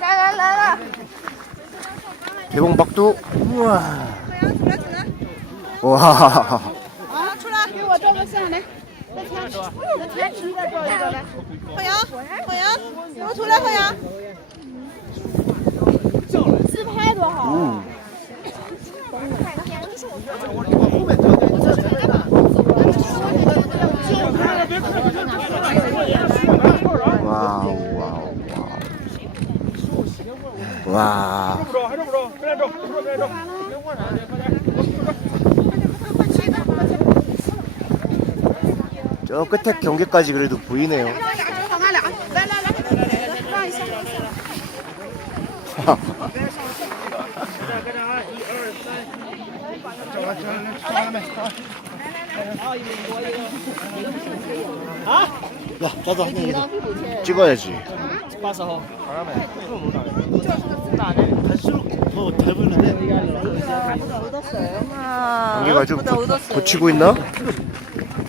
来来来了！别蹦蹦度！哇！哇哈哈哈！好，出来，给我照个相来。再前，再前，再照一个来。何阳，何阳，给我出来，何阳。 와우 와우 와우 와 저 끝에 경계까지 그래도 보이네요 야, 나도 한 개. 찍어야지. 봐서. 바람에. 갈수록 더잘 보이는데. 묻었어요. 여기가 지금 고치고 있나?